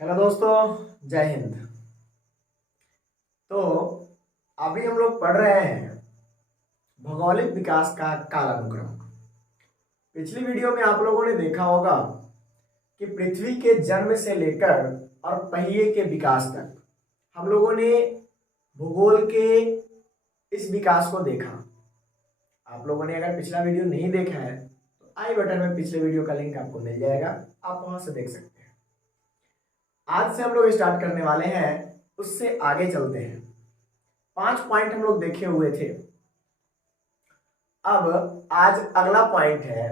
Hello दोस्तों, जय हिंद। तो अभी हम लोग पढ़ रहे हैं भौगोलिक विकास का कालानुक्रम। पिछली वीडियो में आप लोगों ने देखा होगा कि पृथ्वी के जन्म से लेकर और पहिए के विकास तक हम लोगों ने भूगोल के इस विकास को देखा। आप लोगों ने अगर पिछला वीडियो नहीं देखा है तो आई बटन में पिछले वीडियो का लिंक आपको मिल जाएगा, आप वहां से देख सकते हैं। आज से हम लोग स्टार्ट करने वाले हैं, उससे आगे चलते हैं। 5 पॉइंट हम लोग देखे हुए थे। अब आज अगला पॉइंट है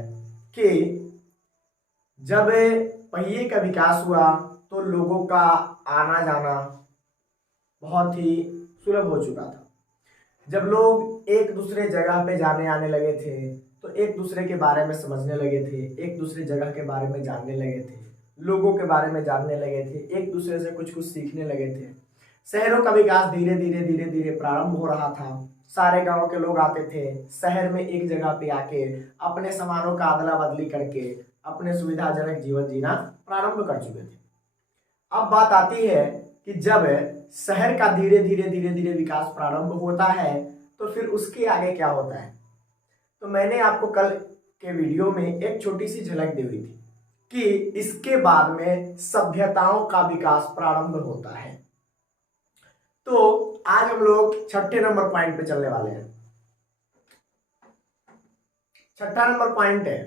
कि जब पहिए का विकास हुआ तो लोगों का आना जाना बहुत ही सुलभ हो चुका था। जब लोग एक दूसरे जगह पे जाने आने लगे थे तो एक दूसरे के बारे में समझने लगे थे, एक दूसरे जगह के बारे में जानने लगे थे, लोगों के बारे में जानने लगे थे, एक दूसरे से कुछ कुछ सीखने लगे थे। शहरों का विकास धीरे धीरे धीरे धीरे प्रारंभ हो रहा था। सारे गांव के लोग आते थे शहर में एक जगह पे आके अपने सामानों का अदला बदली करके अपने सुविधाजनक जीवन जीना प्रारंभ कर चुके थे। अब बात आती है कि जब शहर का धीरे धीरे धीरे धीरे विकास प्रारंभ होता है तो फिर उसके आगे क्या होता है। तो मैंने आपको कल के वीडियो में एक छोटी सी झलक दी हुई थी कि इसके बाद में सभ्यताओं का विकास प्रारंभ होता है। तो आज हम लोग छठे नंबर पॉइंट पे चलने वाले हैं। छठा नंबर पॉइंट है,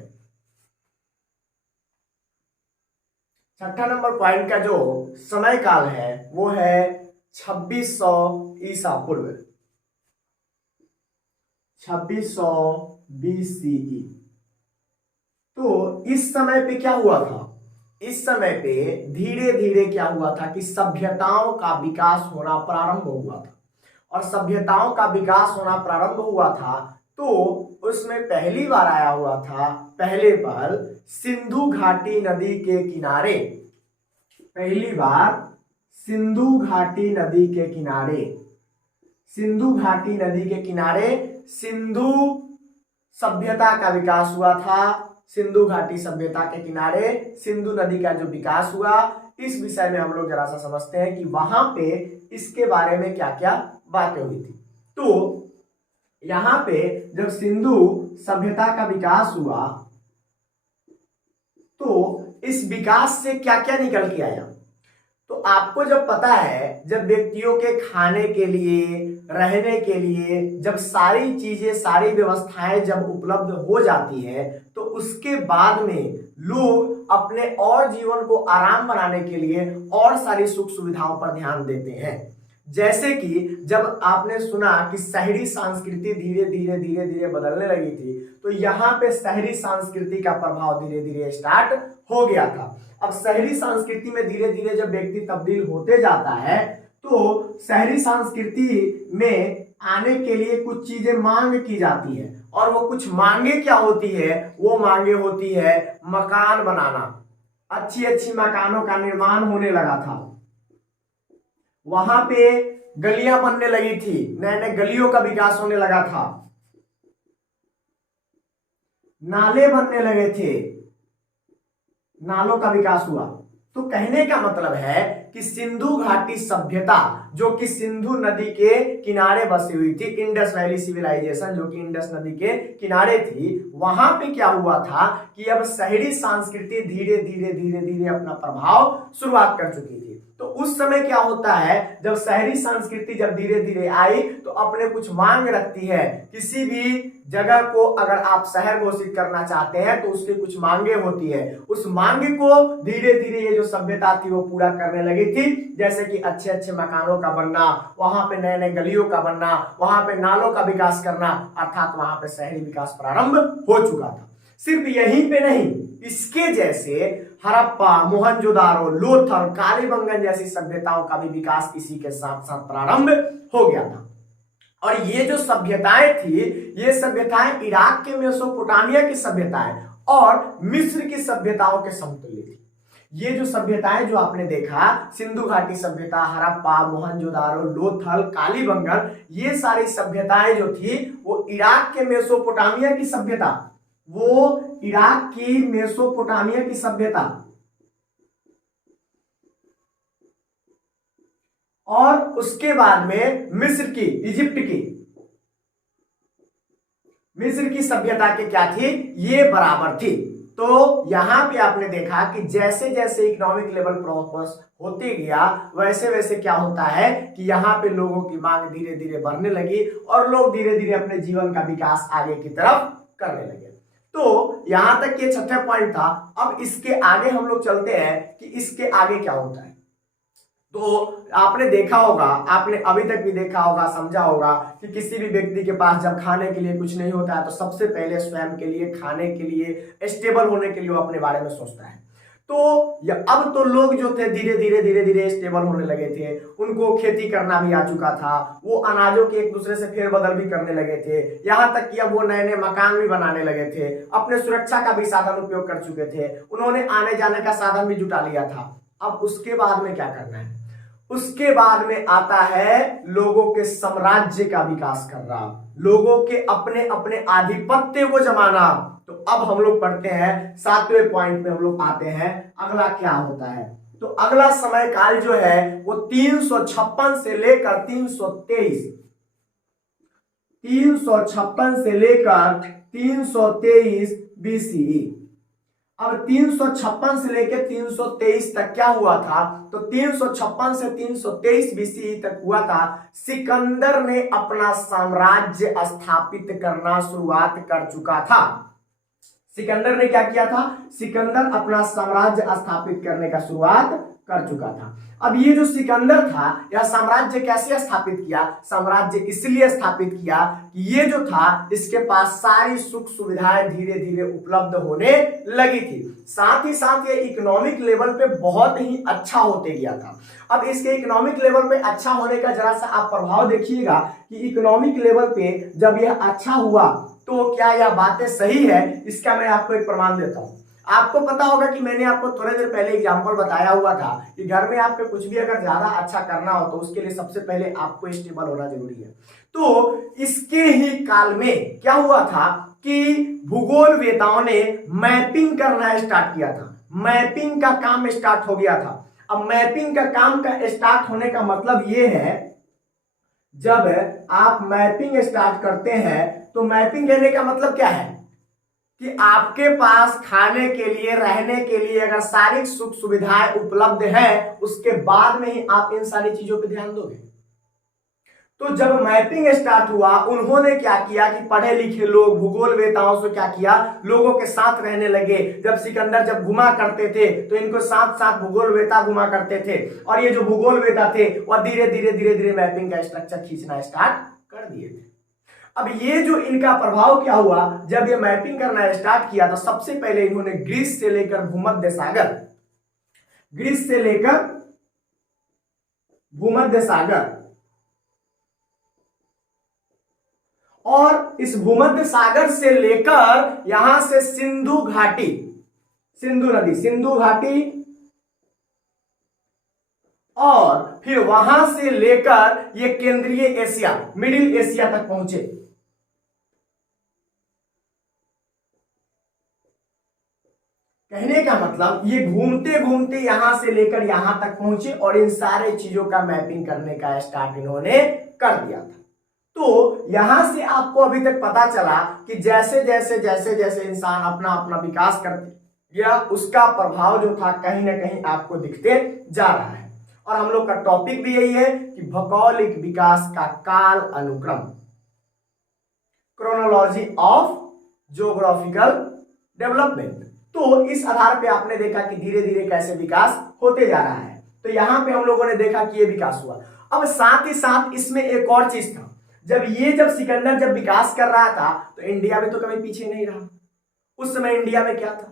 छठा नंबर पॉइंट का जो समय काल है वो है 2600 ईसा पूर्व, 2600 BCE। तो इस समय पे क्या हुआ था? इस समय पे धीरे धीरे क्या हुआ था कि सभ्यताओं का विकास होना प्रारंभ हुआ था। और सभ्यताओं का विकास होना प्रारंभ हुआ था तो उसमें पहली बार आया हुआ था, पहले बार सिंधु घाटी नदी के किनारे, पहली बार सिंधु घाटी नदी के किनारे, सिंधु घाटी नदी के किनारे सिंधु सभ्यता का विकास हुआ था। सिंधु घाटी सभ्यता के किनारे सिंधु नदी का जो विकास हुआ, इस विषय में हम लोग जरा सा समझते हैं कि वहां पे इसके बारे में क्या क्या बातें हुई थी। तो यहां पे जब सिंधु सभ्यता का विकास हुआ तो इस विकास से क्या क्या निकल के आया। तो आपको जब पता है, जब व्यक्तियों के खाने के लिए, रहने के लिए जब सारी चीजें, सारी व्यवस्थाएं जब उपलब्ध हो जाती है तो उसके बाद में लोग अपने और जीवन को आराम बनाने के लिए और सारी सुख सुविधाओं पर ध्यान देते हैं। जैसे कि जब आपने सुना कि शहरी संस्कृति धीरे धीरे धीरे धीरे बदलने लगी थी तो यहाँ पे शहरी संस्कृति का प्रभाव धीरे धीरे स्टार्ट हो गया था। अब शहरी संस्कृति में धीरे धीरे जब व्यक्ति तब्दील होते जाता है तो शहरी संस्कृति में आने के लिए कुछ चीजें मांग की जाती है। और वो कुछ मांगे क्या होती है? वो मांगे होती है मकान बनाना। अच्छी अच्छी मकानों का निर्माण होने लगा था। वहां पे गलियां बनने लगी थी, नए नए गलियों का विकास होने लगा था, नाले बनने लगे थे, नालों का विकास हुआ। तो कहने का मतलब है कि सिंधु घाटी सभ्यता जो कि सिंधु नदी के किनारे बसी हुई थी, इंडस वैली सिविलाइजेशन जो कि इंडस नदी के किनारे थी, वहां पे क्या हुआ था कि अब शहरी संस्कृति धीरे धीरे धीरे धीरे अपना प्रभाव शुरुआत कर चुकी थी। तो उस समय क्या होता है, जब शहरी संस्कृति जब धीरे धीरे आई तो अपने कुछ मांग रखती है। किसी भी जगह को अगर आप शहर घोषित करना चाहते हैं तो उसकी कुछ मांगे होती है। उस मांगे को धीरे धीरे ये जो सभ्यता थी वो पूरा करने लगी थी। जैसे कि अच्छे अच्छे मकानों का बनना, वहां पे नए नए गलियों का बनना, वहां पे नालों का विकास करना, अर्थात वहां पे शहरी विकास प्रारंभ हो चुका था। सिर्फ यहीं पे नहीं, इसके जैसे हड़प्पा, मोहनजोदारो, लोथल, कालीबंगन जैसी सभ्यताओं का भी विकास इसी के साथ साथ प्रारंभ हो गया था। और ये जो सभ्यताएं थी, ये सभ्यताएं इराक के मेसोपोटामिया की सभ्यताएं और मिस्र की सभ्यताओं के समतुल्य थी। ये जो सभ्यताएं जो आपने देखा, सिंधु घाटी सभ्यता, हड़प्पा, मोहनजोदारो, लोथल, कालीबंगन, ये सारी सभ्यताएं जो थी वो इराक के मेसोपोटामिया की सभ्यता, वो इराक की मेसोपोटामिया की सभ्यता और उसके बाद में मिस्र की सभ्यता के क्या थी, ये बराबर थी। तो यहां पे आपने देखा कि जैसे जैसे इकोनॉमिक लेवल प्रोग्रेस होते गया वैसे वैसे क्या होता है कि यहाँ पे लोगों की मांग धीरे धीरे बढ़ने लगी और लोग धीरे धीरे अपने जीवन का विकास आगे की तरफ करने लगे। तो यहां तक ये छठा पॉइंट था। अब इसके आगे हम लोग चलते हैं कि इसके आगे क्या होता है। तो आपने देखा होगा, आपने अभी तक भी देखा होगा, समझा होगा कि किसी भी व्यक्ति के पास जब खाने के लिए कुछ नहीं होता है तो सबसे पहले स्वयं के लिए, खाने के लिए, स्टेबल होने के लिए वो अपने बारे में सोचता है। तो अब तो लोग जो थे धीरे धीरे स्टेबल होने लगे थे, उनको खेती करना भी आ चुका था, वो अनाजों के एक दूसरे से फेरबदल भी करने लगे थे, यहाँ तक कि अब वो नए नए मकान भी बनाने लगे थे, अपने सुरक्षा का भी साधन उपयोग कर चुके थे, उन्होंने आने जाने का साधन भी जुटा लिया था। अब उसके बाद में क्या करना है, उसके बाद में आता है लोगों के साम्राज्य का विकास करना, लोगों के अपने अपने आधिपत्य को जमाना। तो अब हम लोग पढ़ते हैं 7वें पॉइंट में हम लोग आते हैं, अगला क्या होता है। तो अगला समय काल जो है वो 356 से लेकर 323 BCE। अब 356 से लेकर 323 तक क्या हुआ था, तो 356 से 323 BCE तक हुआ था, सिकंदर ने अपना साम्राज्य स्थापित करना शुरुआत कर चुका था। सिकंदर ने क्या किया था, सिकंदर अपना साम्राज्य स्थापित करने का शुरुआत कर चुका था। अब ये जो सिकंदर था यह साम्राज्य कैसे स्थापित किया, साम्राज्य इसलिए स्थापित किया कि ये जो था इसके पास सारी सुख सुविधाएं धीरे धीरे उपलब्ध होने लगी थी, साथ ही साथ ये इकोनॉमिक लेवल पे बहुत ही अच्छा होते गया था। अब इसके इकोनॉमिक लेवल पे अच्छा होने का जरा सा आप प्रभाव देखिएगा कि इकोनॉमिक लेवल पे जब यह अच्छा हुआ तो क्या यह बातें सही है, इसका मैं आपको एक प्रमाण देता हूं। आपको पता होगा कि मैंने आपको थोड़ी देर पहले एग्जांपल बताया हुआ था कि घर में आपको कुछ भी अगर ज्यादा अच्छा करना हो तो उसके लिए सबसे पहले आपको स्टेबल होना जरूरी है। तो इसके ही काल में क्या हुआ था कि भूगोलवेताओं ने मैपिंग करना स्टार्ट किया था, मैपिंग का काम स्टार्ट हो गया था। अब मैपिंग का काम का स्टार्ट होने का मतलब ये है, जब आप मैपिंग स्टार्ट करते हैं तो मैपिंग लेने का मतलब क्या है कि आपके पास खाने के लिए, रहने के लिए अगर सारी सुख सुविधाएं उपलब्ध है उसके बाद में ही आप इन सारी चीजों पे ध्यान दोगे। तो जब मैपिंग स्टार्ट हुआ उन्होंने क्या किया कि पढ़े लिखे लोग भूगोलवेताओं से क्या किया, लोगों के साथ रहने लगे। जब सिकंदर जब घुमा करते थे तो इनको साथ साथ भूगोलवेता घुमा करते थे और ये जो भूगोलवेता थे वह धीरे धीरे मैपिंग का स्ट्रक्चर खींचना स्टार्ट कर दिए थे। अब ये जो इनका प्रभाव क्या हुआ, जब ये मैपिंग करना स्टार्ट किया तो सबसे पहले इन्होंने ग्रीस से लेकर भूमध्य सागर और इस भूमध्य सागर से लेकर यहां से सिंधु घाटी और फिर वहां से लेकर ये केंद्रीय एशिया, मिडिल एशिया तक पहुंचे। कहने का मतलब ये घूमते घूमते यहां से लेकर यहां तक पहुंचे और इन सारे चीजों का मैपिंग करने का स्टार्ट इन्होंने कर दिया था। तो यहां से आपको अभी तक पता चला कि जैसे जैसे इंसान अपना अपना विकास करते गया उसका प्रभाव जो था कहीं ना कहीं आपको दिखते जा रहा है। और हम लोग का टॉपिक भी यही है कि भौगोलिक विकास का काल अनुक्रम, क्रोनोलॉजी ऑफ ज्योग्राफिकल डेवलपमेंट। तो इस आधार पे आपने देखा कि धीरे धीरे कैसे विकास होते जा रहा है। तो यहां पे हम लोगों ने देखा कि ये विकास हुआ। अब साथ ही साथ इसमें एक और चीज था, जब सिकंदर जब विकास कर रहा था तो इंडिया में तो कभी पीछे नहीं रहा। उस समय इंडिया में क्या था,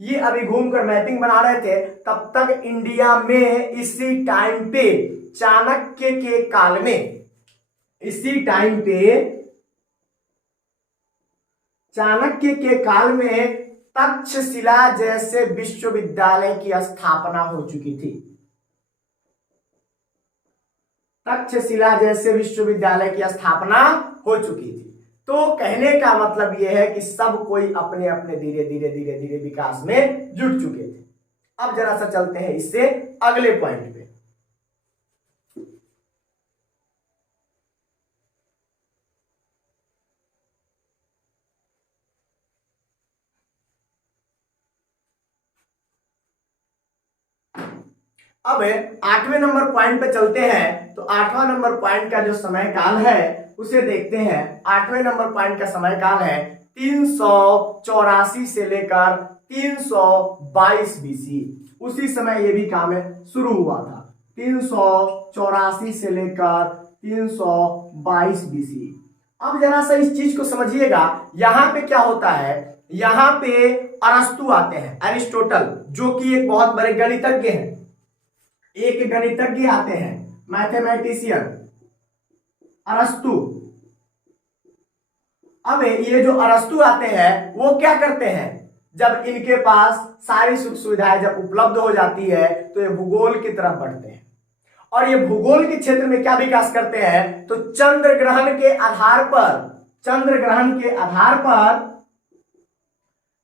ये अभी घूमकर मैपिंग बना रहे थे, तब तक इंडिया में इसी टाइम पे चाणक्य के काल में, इसी टाइम पे चाणक्य के काल में तक्षशिला जैसे विश्वविद्यालय की स्थापना हो चुकी थी। तक्षशिला जैसे विश्वविद्यालय की स्थापना हो चुकी थी। तो कहने का मतलब यह है कि सब कोई अपने अपने धीरे धीरे विकास में जुट चुके थे। अब जरा सा चलते हैं इससे अगले पॉइंट पे। अब 8वें नंबर पॉइंट पे चलते हैं। तो 8वां नंबर पॉइंट का जो समय काल है उसे देखते हैं। 8वें नंबर पॉइंट का समय काल है 384 से लेकर 322 बीसी। उसी समय ये भी काम शुरू हुआ था, 384 से लेकर 322 बीसी। अब जरा सा इस चीज को समझिएगा, यहां पे क्या होता है, यहां पे अरस्तु आते हैं, अरिस्टोटल, जो कि एक बहुत बड़े गणितज्ञ हैं। एक गणितज्ञ आते हैं, मैथमेटिशियन अरस्तु। अब ये जो अरस्तु आते हैं वो क्या करते हैं, जब इनके पास सारी सुख सुविधाएं जब उपलब्ध हो जाती है तो ये भूगोल की तरफ बढ़ते हैं और ये भूगोल के क्षेत्र में क्या विकास करते हैं, तो चंद्र ग्रहण के आधार पर, चंद्र ग्रहण के आधार पर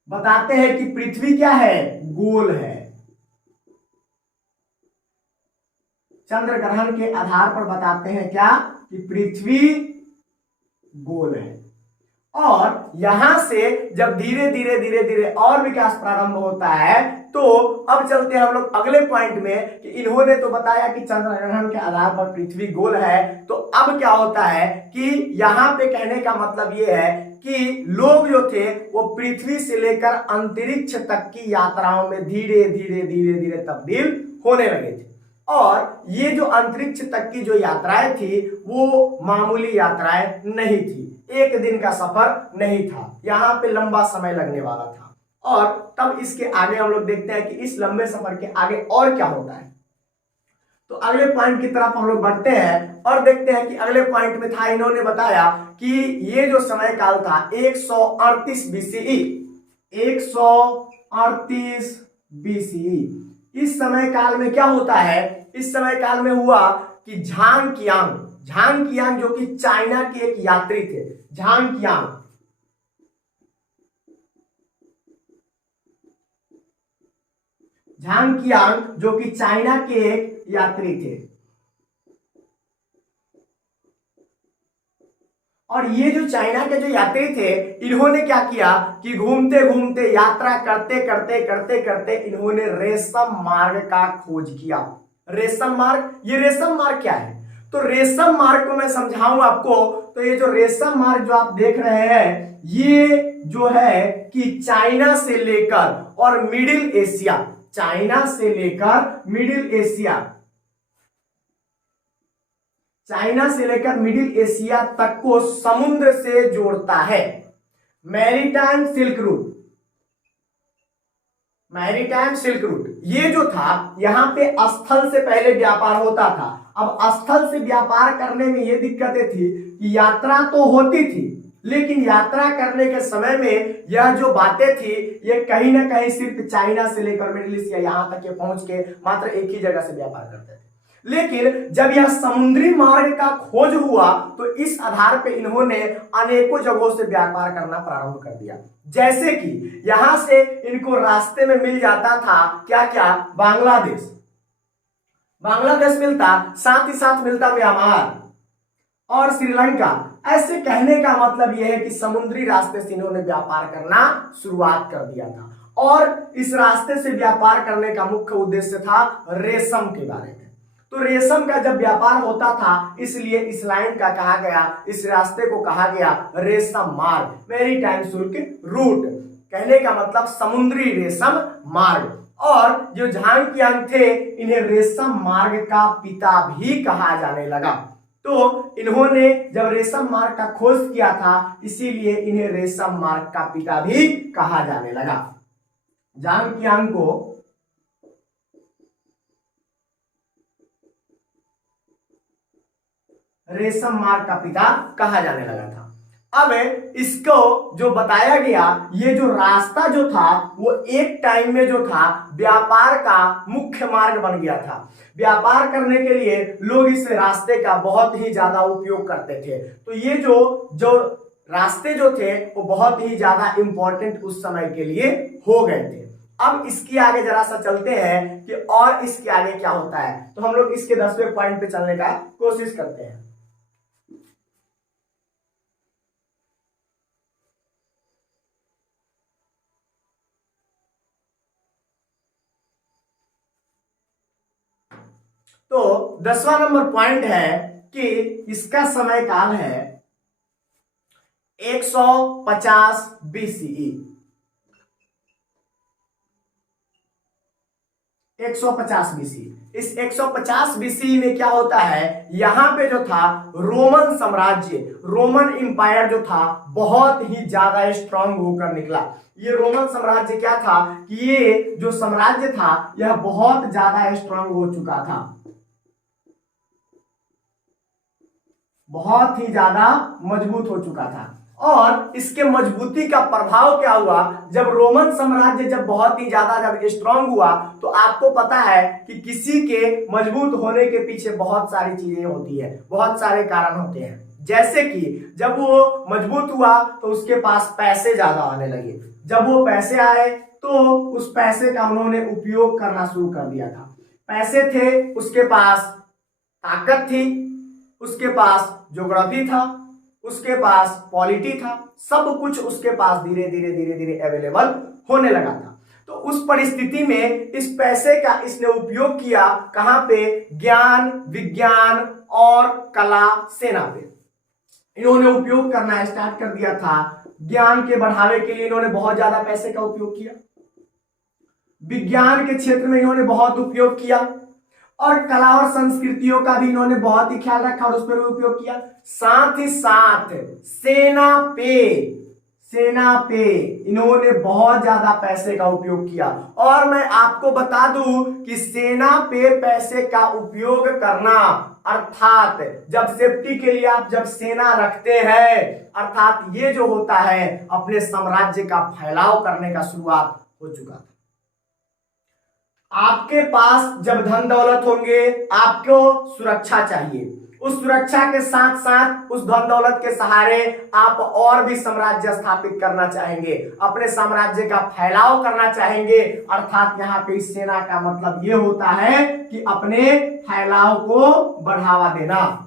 बताते हैं कि पृथ्वी क्या है, गोल है। चंद्र ग्रहण के आधार पर बताते हैं क्या, कि पृथ्वी गोल है। और यहां से जब धीरे धीरे धीरे धीरे और विकास प्रारंभ होता है, तो अब चलते हैं हम लोग अगले पॉइंट में कि इन्होंने तो बताया कि चंद्र ग्रहण के आधार पर पृथ्वी गोल है। तो अब क्या होता है कि यहां पे कहने का मतलब यह है कि लोग जो थे वो पृथ्वी से लेकर अंतरिक्ष तक की यात्राओं में धीरे धीरे धीरे धीरे तब्दील होने लगे थे। और ये जो अंतरिक्ष तक की जो यात्राएं थी वो मामूली यात्राएं नहीं थी, एक दिन का सफर नहीं था, यहां पे लंबा समय लगने वाला था। और तब इसके आगे हम लोग देखते हैं कि इस लंबे सफर के आगे और क्या होता है। तो अगले पॉइंट की तरफ हम लोग बढ़ते हैं और देखते हैं कि अगले पॉइंट में था, इन्होंने बताया कि ये जो समय काल था 138 बीसीई, 138 बीसीई, इस समय काल में क्या होता है, इस समय काल में हुआ कि झांग कियांग, झांग कियांग जो कि चाइना के एक यात्री थे, झांग कियांग, झांग कियांग जो कि चाइना के एक यात्री थे। और ये जो चाइना के जो यात्री थे, इन्होंने क्या किया कि घूमते घूमते यात्रा करते करते करते करते इन्होंने रेशम मार्ग का खोज किया। रेशम मार्ग, ये रेशम मार्ग क्या है, तो रेशम मार्ग को मैं समझाऊं आपको। तो ये जो रेशम मार्ग जो आप देख रहे हैं, ये जो है कि चाइना से लेकर और मिडिल एशिया, चाइना से लेकर मिडिल एशिया, चाइना से लेकर मिडिल एशिया तक को समुद्र से जोड़ता है। Maritime silk route, maritime silk route ये जो था, यहां पे स्थल से पहले व्यापार होता था। अब स्थल से व्यापार करने में ये दिक्कतें थी कि यात्रा तो होती थी, लेकिन यात्रा करने के समय में यह जो बातें थी ये कहीं ना कहीं सिर्फ चाइना से लेकर मिडिल एशिया यहां तक के पहुंच के मात्र एक ही जगह से व्यापार करते थे। लेकिन जब यह समुद्री मार्ग का खोज हुआ तो इस आधार पर इन्होंने अनेकों जगहों से व्यापार करना प्रारंभ कर दिया। जैसे कि यहां से इनको रास्ते में मिल जाता था क्या क्या, बांग्लादेश, बांग्लादेश मिलता, साथ ही साथ मिलता म्यांमार और श्रीलंका। ऐसे कहने का मतलब यह है कि समुद्री रास्ते से इन्होंने व्यापार करना शुरुआत कर दिया था। और इस रास्ते से व्यापार करने का मुख्य उद्देश्य था रेशम के बारे में। तो रेशम का जब व्यापार होता था, इसलिए इस लाइन का कहा गया, इस रास्ते को कहा गया रेशम मार्ग, मैरीटाइम सिल्क रूट, कहने का मतलब समुद्री रेशम मार्ग। और जो झांग कियांग थे, इन्हें रेशम मार्ग का पिता भी कहा जाने लगा। तो इन्होंने जब रेशम मार्ग का खोज किया था, इसीलिए इन्हें रेशम मार्ग का पिता भी कहा जाने लगा। झांग कियांग को रेशम मार्ग का पिता कहा जाने लगा था। अब इसको जो बताया गया, ये जो रास्ता जो था वो एक टाइम में जो था व्यापार का मुख्य मार्ग बन गया था। व्यापार करने के लिए लोग इस रास्ते का बहुत ही ज्यादा उपयोग करते थे। तो ये जो जो रास्ते जो थे वो बहुत ही ज्यादा इंपॉर्टेंट उस समय के लिए हो गए थे। अब इसके आगे जरा सा चलते हैं कि और इसके आगे क्या होता है। तो हम लोग इसके 10वें पॉइंट पे चलने का कोशिश करते हैं। तो 10वां नंबर पॉइंट है कि इसका समय काल है 150 बीसीई। 150 बीसी। इस 150 बीसी में क्या होता है, यहां पे जो था रोमन साम्राज्य, रोमन इंपायर जो था बहुत ही ज्यादा स्ट्रांग होकर निकला। ये रोमन साम्राज्य क्या था कि ये जो साम्राज्य था यह बहुत ज्यादा स्ट्रांग हो चुका था, बहुत ही ज्यादा मजबूत हो चुका था। और इसके मजबूती का प्रभाव क्या हुआ, जब रोमन साम्राज्य जब बहुत ही ज्यादा जब स्ट्रांग हुआ तो आपको पता है कि किसी के मजबूत होने के पीछे बहुत सारी चीजें होती है, बहुत सारे कारण होते हैं। जैसे कि जब वो मजबूत हुआ तो उसके पास पैसे ज्यादा आने लगे, जब वो पैसे आए तो उस पैसे का उन्होंने उपयोग करना शुरू कर दिया था। पैसे थे, उसके पास ताकत थी, उसके पास ज्योग्राफी था, उसके पास पॉलिटी था, सब कुछ उसके पास धीरे धीरे धीरे धीरे अवेलेबल होने लगा था। तो उस परिस्थिति में इस पैसे का इसने उपयोग किया कहां पे, ज्ञान, विज्ञान और कला, सेना पे इन्होंने उपयोग करना स्टार्ट कर दिया था। ज्ञान के बढ़ावे के लिए इन्होंने बहुत ज्यादा पैसे का उपयोग किया, विज्ञान के क्षेत्र में इन्होंने बहुत उपयोग किया, और कला और संस्कृतियों का भी इन्होंने बहुत ही ख्याल रखा और उस पर भी उपयोग किया। साथ ही साथ सेना पे इन्होंने बहुत ज्यादा पैसे का उपयोग किया। और मैं आपको बता दूं कि सेना पे पैसे का उपयोग करना अर्थात जब सेफ्टी के लिए आप जब सेना रखते हैं, अर्थात ये जो होता है अपने साम्राज्य का फैलाव करने का शुरुआत हो चुका था। आपके पास जब धन दौलत होंगे आपको सुरक्षा चाहिए, उस सुरक्षा के साथ साथ उस धन दौलत के सहारे आप और भी साम्राज्य स्थापित करना चाहेंगे, अपने साम्राज्य का फैलाव करना चाहेंगे। अर्थात यहाँ पे इस सेना का मतलब ये होता है कि अपने फैलाव को बढ़ावा देना।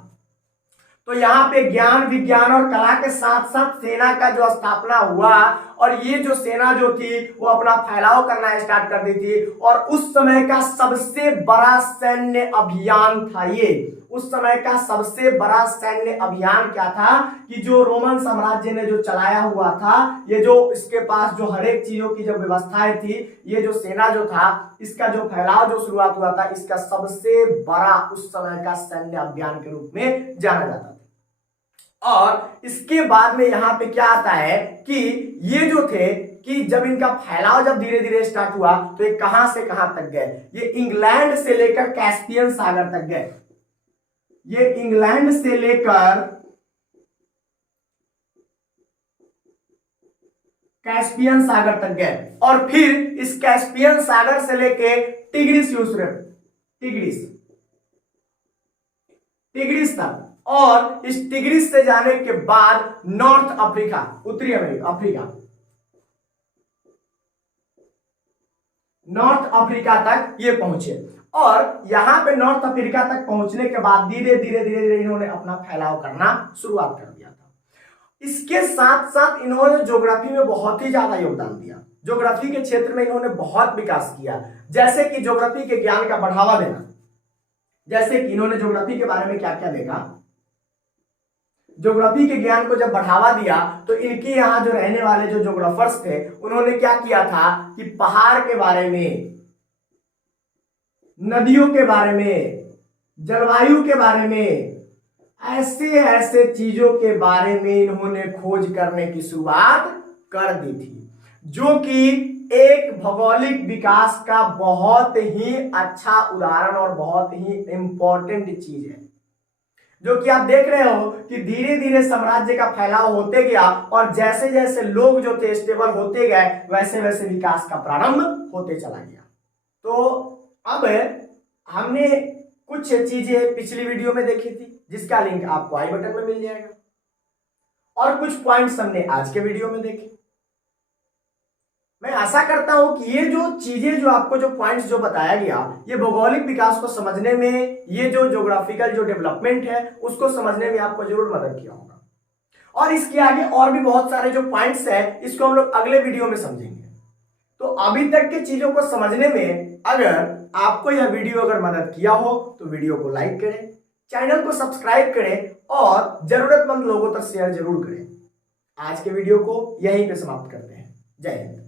तो यहाँ पे ज्ञान, विज्ञान और कला के साथ साथ सेना का जो स्थापना हुआ, और ये जो सेना जो थी वो अपना फैलाव करना स्टार्ट कर दी थी। और उस समय का सबसे बड़ा सैन्य अभियान था ये, उस समय का सबसे बड़ा सैन्य अभियान क्या था कि जो रोमन साम्राज्य ने जो चलाया हुआ था, ये जो इसके पास जो हर एक चीजों की जो व्यवस्थाएं थी, ये जो सेना जो था इसका जो फैलाव जो शुरुआत हुआ था, इसका सबसे बड़ा उस समय का सैन्य अभियान के रूप में जाना जाता था। और इसके बाद में यहां पे क्या आता है कि ये जो थे कि जब इनका फैलाव जब धीरे धीरे स्टार्ट हुआ तो ये कहां से कहां तक गए, ये इंग्लैंड से लेकर कैस्पियन सागर तक गए। ये इंग्लैंड से लेकर कैस्पियन सागर तक गए, और फिर इस कैस्पियन सागर से लेके टिग्रिस तक, और इस टिग्रिस से जाने के बाद नॉर्थ अफ्रीका, उत्तरी अफ्रीका, नॉर्थ अफ्रीका तक ये पहुंचे। और यहां पे नॉर्थ अफ्रीका तक पहुंचने के बाद धीरे धीरे धीरे धीरे इन्होंने अपना फैलाव करना शुरुआत कर दिया था। इसके साथ साथ इन्होंने ज्योग्राफी में बहुत ही ज्यादा योगदान दिया, ज्योग्राफी के क्षेत्र में इन्होंने बहुत विकास किया। जैसे कि ज्योग्राफी के ज्ञान का बढ़ावा देना, जैसे कि इन्होंने ज्योग्राफी के बारे में क्या क्या देखा, ज्योग्राफी के ज्ञान को जब बढ़ावा दिया तो इनके यहाँ जो रहने वाले जो ज्योग्राफर्स थे उन्होंने क्या किया था कि पहाड़ के बारे में, नदियों के बारे में, जलवायु के बारे में, ऐसे ऐसे चीजों के बारे में इन्होंने खोज करने की शुरुआत कर दी थी, जो कि एक भौगोलिक विकास का बहुत ही अच्छा उदाहरण और बहुत ही इंपॉर्टेंट चीज है, जो कि आप देख रहे हो कि धीरे धीरे साम्राज्य का फैलाव होते गया, और जैसे जैसे लोग जो थे स्टेबल होते गए वैसे वैसे विकास का प्रारंभ होते चला गया। तो अब हमने कुछ चीजें पिछली वीडियो में देखी थी जिसका लिंक आपको आई बटन में मिल जाएगा, और कुछ पॉइंट्स हमने आज के वीडियो में देखे। मैं आशा करता हूं कि ये जो चीजें जो आपको जो पॉइंट्स जो बताया गया, ये भौगोलिक विकास को समझने में, ये जो ज्योग्राफिकल जो डेवलपमेंट है उसको समझने में आपको जरूर मदद किया होगा। और इसके आगे और भी बहुत सारे जो पॉइंट्स है इसको हम लोग अगले वीडियो में समझेंगे। तो अभी तक की चीजों को समझने में अगर आपको यह वीडियो अगर मदद किया हो तो वीडियो को लाइक करें, चैनल को सब्सक्राइब करें और जरूरतमंद लोगों तक शेयर जरूर करें। आज के वीडियो को यहीं पे समाप्त करते हैं। जय हिंद।